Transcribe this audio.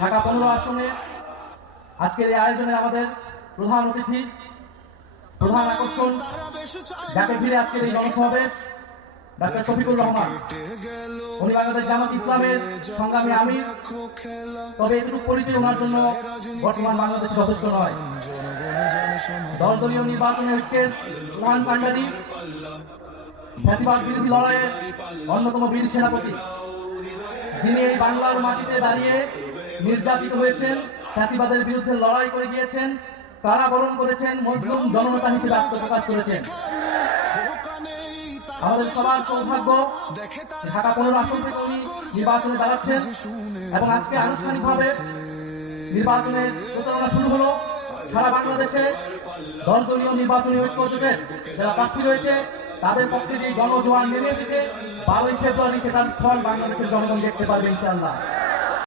ঢাকা 15 আসনে আজকের এই আয়োজনে আমাদের প্রধান অতিথি, প্রধান আকর্ষণ, যাকে ঘিরে আজকের এই জনসমাবেশ, ডাক্তার শফিকুর রহমান। উনি বাংলাদেশ জামাত ইসলামের সংগ্রামী আমির। তবে এটুকু পরিচয় ওনার জন্য বর্তমান বাংলাদেশে যথেষ্ট নয়। দলীয় নির্বাচনের ঐক্যের প্রধান কাণ্ডারি, ফ্যাসিবাদ বিরোধী লড়াইয়ের অন্যতম বীর সেনাপতি, যিনি এই বাংলার মাটিতে দাঁড়িয়ে নির্যাতিত হয়েছেন, ফ্যাসিবাদের বিরুদ্ধে লড়াই করে গিয়েছেন, কারাবরণ করেছেন, মজলুম জননেতা হিসেবে আত্মপ্রকাশ করেছেন। আমাদের সবার সৌভাগ্য ঢাকা 15 আসন থেকে উনি নির্বাচনে দাঁড়াচ্ছেন এবং আজকে আনুষ্ঠানিকভাবে নির্বাচনের প্রচারণা শুরু হলো। সারা বাংলাদেশে দলীয় নির্বাচনী ঐক্য জোটের যারা প্রার্থী রয়েছে তাদের পক্ষে যে গণজোয়ার নেমে এসেছে 12ই ফেব্রুয়ারি, সেটার ফল বাংলাদেশের জনগণ দেখতে পারবে ইনশাআল্লাহ।